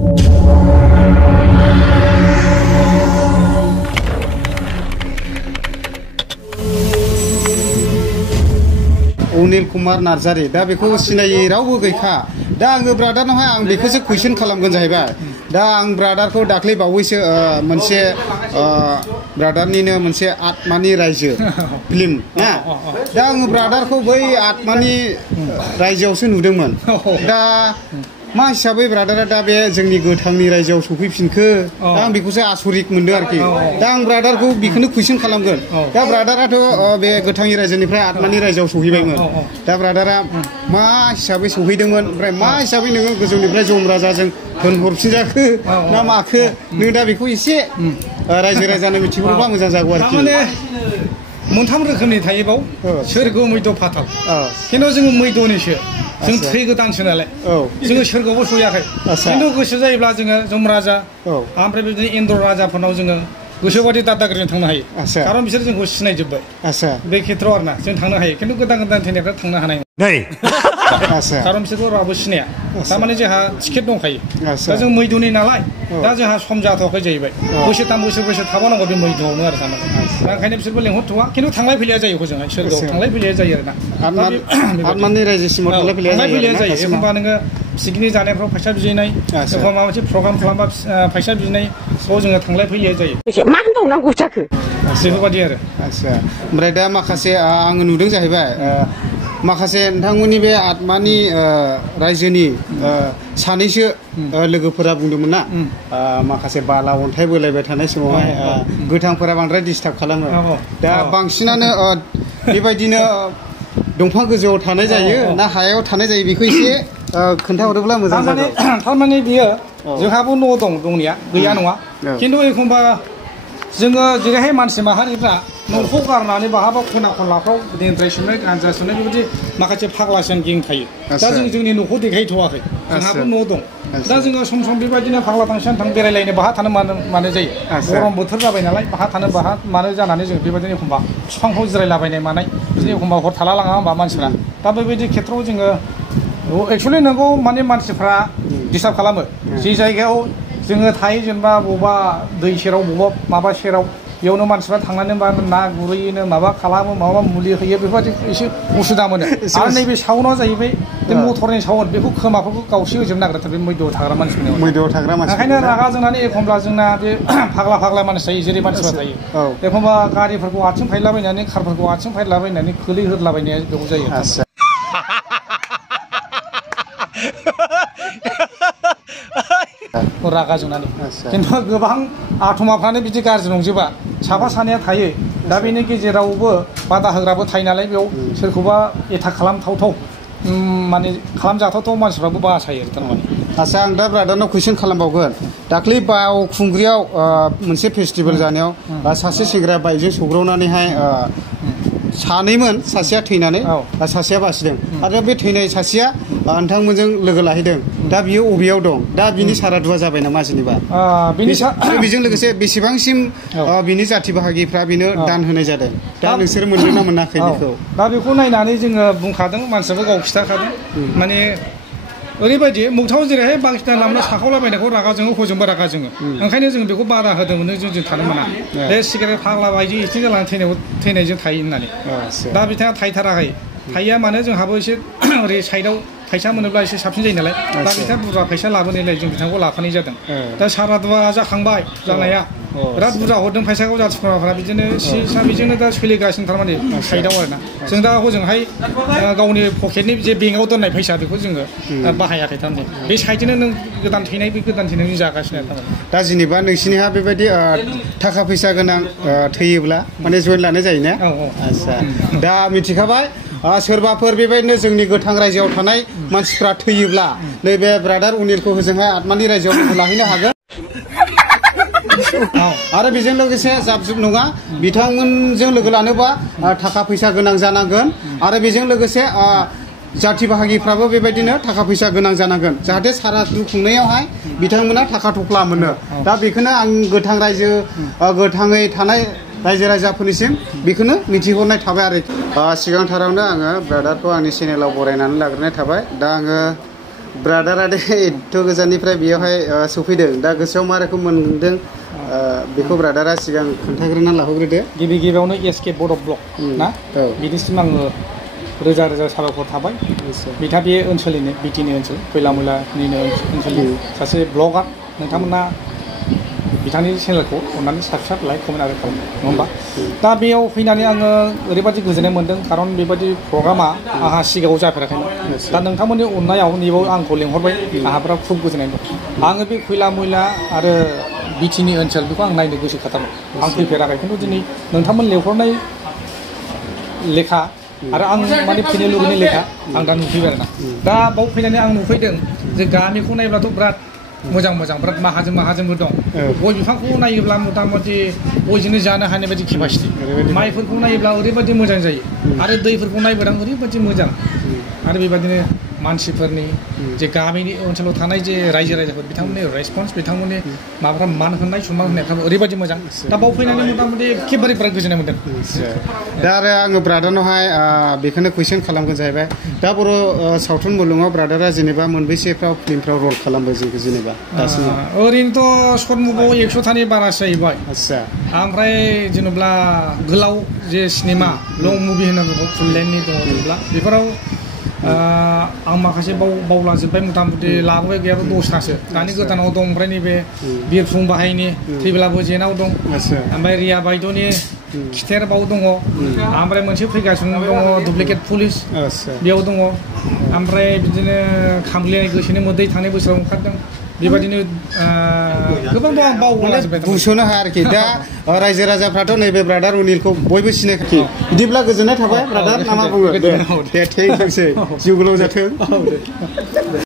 अनिल कुमार नार्जारी दा बेखौ सिनायै रावबो गैखा दा आङो ब्रादारनावहाय आं बेखौसो कुइसन खालामगोन जाहैबाय दा आं ब्रादारखौ दाख्लै बावैसो मोनसे ब्रादारनिनो मोनसे आत्मानि रायजो फिल्म ना दा आङो ब्रादारखौ बै आत्मानि रायजोआवसो नुदोंमोन दा मा हिसाबै ब्रादारा दा बे जोंनि गोथांनि रायजोआव सफैफिनखो दा आं बेखौसो आसरित मोनदों आरोखि दा आं ब्रादारखौ बेखौनो कुइसन खालामगोन दा ब्रादाराथ' बे गोथांनि रायजोनिफ्राय आत्मानि रायजोआव सहैबायमोन दा ब्रादारा मा हिसाबै सहैदोंमोन ओमफ्राय मा हिसाबै नोङो गोजौनिफ्राय जम राजाजों होनहरफिनजाखो ना माखो नों दा बेखौ एसे रायजो राजानो मिथिहरोबा मोजां जागौ आरोखि मोनथाम रोखोमनि थायो बाव सोरगो मैद' फाताल खिन्थु जोङो मैद'निसो जों थै गोदानसो नालाय जोङो सोरगोआवबो सहैयाखै खिन्थु गोसो जायोब्ला जोङो जम राजा ओमफ्राय बिदिनो इन्द्र राजाफोरनाव जोङो गोसोबादि दादागिरिजों थांनो हायो खारन बिसोर जोंखौ सिनायजोब्बाय बे खेत्रआव आरोना जों थांनो हायो खिन्थु गोदान गोदान थैनायफ्रा थांनो हानाय खारन बिसोरखौ रावबो सिनाया थारमाने जोंहा टिकेट दंखायो दा जों मैद'नि नालाय दा जोंहा सम जाथ'वाखै जाहैबाय बोसोरथाम बोसोर थाबावनांगौ बे मैद'आवनो आरो थारमाने दा ओंखायनो बिसोरबो लेंहरथ'वा खिन्थु थांलाय फैलाया जायो हजोंहाय सोरगोआव थांलाय फैलाया जायो आरोना आत्मानि रायजोसिमाव थांलाय फैलाया जायो एखमबा नोङो पिकनिक जानायफ्राव फैसा बिनाय एखमबा माबा मोनसे प्रग्राम खालामबा फैसा बिनायखौ जोङो थांलाय फैलाया जायो मा होनबावनांगौ जाखो बेफोरबादि आरो आच्छा ओमफ्राय दा माखासे आङो नुदों जाहैबाय माखासे नोंथांमोननि बे आत्मानि रायजोनि सानैसो लोगोफोरा बुंदोंमोन ना माखासे बाला अन्थाइ बोलायबाय थानाय समावहाय गोथांफोरा बांद्राय डिस्टार्ब खालामो दा बांसिनानो बेबायदिनो दंफां गोजौआव थानाय जायो ना हायाव थानाय जायो बेखौ एसे खोन्थाहरोब्ला मोजां जागौ थारमाने बियो जोंहाबो न' दं दंनाया गैया नङा खिन्थु एखमबा जोङो जेरैहाय मानसि माहारिफ्रा न'खौ गारनानै बहाबा खना खनलाफ्राव देन्थ्राय सोमनाय गान्जा सोमनाय बेबायदि माखासे फाग्लासिन गें थायो दा जों जोंनि न'खौ देखायथ'वाखै जोंहाबो न' दं दा जोङो सम सम बेबायदिनो फाग्ला थांसिन बेरायलायनो बाहा थानो मानो जायो गरम बोथोर जाबाय नालाय बाहा थानो मानो जानानै जों बेबायदिनो एखमबा बिफांखौ जिरायलाबायनाय मानाय बिदिनो एखमबा हर थाला लाङा होमबा मानसिफ्रा दा बेबायदि खेत्रआव जोङो एक्सुवेलि नोंगौ माने मानसिफ्रा डिस्टार्ब खालामो जि जायगायाव जोङो थायो जेनेबा बबेबा दै सेराव बबेबा माबा सेराव बेयावनो मानसिफ्रा थांनानै ना गुरहैयोनो माबा खालामो माबा मुलि होयो बेफोरबायदि एसे उसुबिदा मोनो आरो नैबे साउन्डआ जाहैबाय बे मटरनि साउन्ड बेखौ खोमाफोरखौ गावसे होजोबनो नागिरथार बे मैद'आव थाग्रा मानसिफोरनियाव ओंखायनो रागा जोंनानै एखमब्ला जोंना बे फाग्ला मानसि थायो जेरै मानसिफ्रा थायो एखमबा गारिफोरखौ आथिं फायलाबायनानै कारफोरखौ आथिं फायलाबायनानै खोलैहोलाबायनाया बेयाव जायो रागा जोंनानै खिन्थु गोबां आथमाफ्रानो बिदि गाज्रि नंजोबा साफा सानैया थायो दा बेनि गेजेरावबो बादा होग्राबो थायो नालाय बेयाव सोरखौबा एटाक खालामथावथाव माने खालामजाथावथाव मानसिफ्राबो बासायो थारमाने आच्छा आं दा ब्रादारनाव कुइसन खालामबावगोन दाख्लै बावखुंग्रियाव मोनसे फेस्टिभेल जानायाव सासे सेंग्रा बाइकजों सौग्रावनानैहाय सानैमोन सासेया थैनानै सासेया बासिदों आरो बे थैनाय सासेया नोंथांमोनजों लोगो लाहैदों दा बियो अबेयाव दं दा बिनि सारादुआ जाबाय नामा जेनेबा बेजों लोगोसे बेसेबांसिम बिनि जाथि बाहागिफ्रा बिनो दान होनाय जादों दा नोंसोर मोनदों ना मोनाखै बेखौ दा बेखौ नायनानै जोङो बुंखादों मानसियाबो गाव खिथाखादों माने ओरैबायदि मोगथाङाव जेरैहाय बांसिन लामना साखावलाबायनायखौ रागा जोङो हजोंबो रागा जोङो ओंखायनो जों बेखौ बादा होदोंमोन जों थानो मोना बे सिगारेट फाग्ला बायदि एथिं जालांनानै थैनायजों थायो होननानै दा बिथाङा थायथाराखै थाइया मानो जोंहाबो एसे ओरै साइडआव फैसा मोनोब्ला एसे साबसिन जायो नालाय दा बिथाङा बुरजा फैसा लाबोनायलाय जों बिथांखौ लाफानाय जादों दा सारादुआ जाखांबाय जानाया बिराद बुरजा हरदों फैसाखौ जाथि खुरमाफ्रा बिदिनो बेजोंनो दा सोलिगासिनो थारमाने साइडआव आरोना जों दा हजोंहाय गावनि पकेटनि जे बेंकआव दोननाय फैसा बेखौ जोङो बाहायाखै थारमाने बे साइडजोंनो नों गोदान थैनाय बे गोदान थैनायनि जागासिनो थारमाने दा जेनेबा नोंसिनिहा बेबायदि थाखा फैसा गोनां थैयोब्ला माने जइन लानाय जायो ना आच्छा दा मिथिखाबाय सोरबाफोर बेबायदिनो जोंनि गोथां रायजोआव थानाय मानसिफ्रा थैयोब्ला नैबे ब्रादार अनिलखौ हजोंहाय आत्मानि रायजोआव लाहैनो हागोन आरो बेजों लोगोसे जाबजुब नङा बिथांमोनजों लोगो लानोबा थाखा फैसा गोनां जानांगोन आरो बेजों लोगोसे जाथि बाहागिफ्राबो बेबायदिनो थाखा फैसा गोनां जानांगोन जाहाथे सारादु खुंनायावहाय बिथांमोना थाखा थफ्ला मोनो दा बेखौनो आं गोथां रायजो गोथाङै थानाय रायजो राजाफोरनिसिम बेखौनो मिथिहरनाय थाबाय आरो सिगांथारावनो आङो ब्रादारखौ आंनि चेनेलाव बरायनानै लाग्रोनाय थाबाय दा आङो ब्रादारा दे एथ' गोजाननिफ्राय बेयावहाय सफैदों दा गोसोआव मा रोखोम मोनदों बेखौ ब्रादारा सिगां खोन्थाग्रोना लाहोग्रोदो गिबियावनो एसके बड' ब्लक ना बिदिसिम आङो रोजा रोजा साबायखर थाबाय बिथाङा बे ओनसोलनिनो बिटिनि ओनसोल खैलामैलानिनो ओनसोलनि सासे ब्लगार नोंथांमोना बिथांनि चेनेलखौ अननानै साबस्क्राइब लाइक कमेन्ट आरो खालाम नङा होमबा दा बेयाव फैनानै आङो ओरैबायदि गोजोननाय मोन्दों खारन बेबायदि प्रग्रामा आंहा सिगाङाव जाफेराखैमोन दा नोंथांमोननि अननायाव नैबाव आंखौ लेंहरबाय आंहा बिराद खुब गोजोननाय दं आङो बे खैलामैला आरो बिटिनि ओनसोल बेखौ आं नायनो गोसो खाथारमोन आं फैफेराखै खिन्थु दिनै नोंथांमोन लेंहरनाय लेखा आरो आं माने फैनो लुबैनाय लेखा आं दा नुफैबाय आरोना दा बाव फैनानै आं नुफैदों जे गामिखौ नायब्लाथ' बिराद मोजां बिराद माहाजोनबो दं गय बिफांखौ नायोब्ला मथा मथि बयजोंनो जानो हानाय बायदि केपासिटि माइफोरखौ नायोब्ला ओरैबायदि मोजां जायो आरो दैफोरखौ नायबोदों ओरैबायदि मोजां आरो बेबायदिनो मानसिफोरनि जे गामिनि ओनसोलाव थानाय जे रायजो राजाफोर बिथांमोननि रेसपन्स बिथांमोननि माबाफ्रा मान होनाय सनमान होनायफ्रा ओरैबायदि मोजां दा बाव फैनानै मथा मथि एखेबारे बिराद गोजोननाय मोन्दों दा आरो आङो ब्रादारनावहाय बेखौनो कुइसन खालामगोन जाहैबाय दा बर' सावथुन मुलुगाव ब्रादारा जेनेबा मोनबेसेफ्राव फिल्मफ्राव रल खालामबाय जोंखौ जेनेबा दासिमाव ओरैनोथ' सर्ट मुभियाव 100थानि बारासो जाहैबाय आदसा ओमफ्राय जेनेबा गोलाव जे सिनेमा लं मुभि होननानै बुङो फुल लेन्थनि दङब्ला बेफोराव आं माखासे बावलाजोब्बाय मथा मथि लाबोबाय गैयाबा 10थासो दानि गोदानाव दं ओमफ्राय नैबे बिरफुं बाहायनि थैब्लाबो जेनाव दं ओमफ्राय रिया बायद'नि खिथेर बाव दङ ओमफ्राय मोनसे फैगासिनो दङ डुप्लिकेट पुलिस बेयाव दङ ओमफ्राय बिदिनो खामग्लिनाय गोसोनि मोदै थांनाय बोसोराव ओंखारदों बेबायदिनो गोबां दं आं बावलाजोब्बाय बुंस'नो हाया आरोखि दा रायजो राजाफ्राथ' नैबे ब्रादार अनिलखौ बयबो सिनायखायो बिदिब्ला गोजोननाय थाबाय ब्रादार ना मा बुङो दे थेंकिउसै जिउ गोलाव जाथों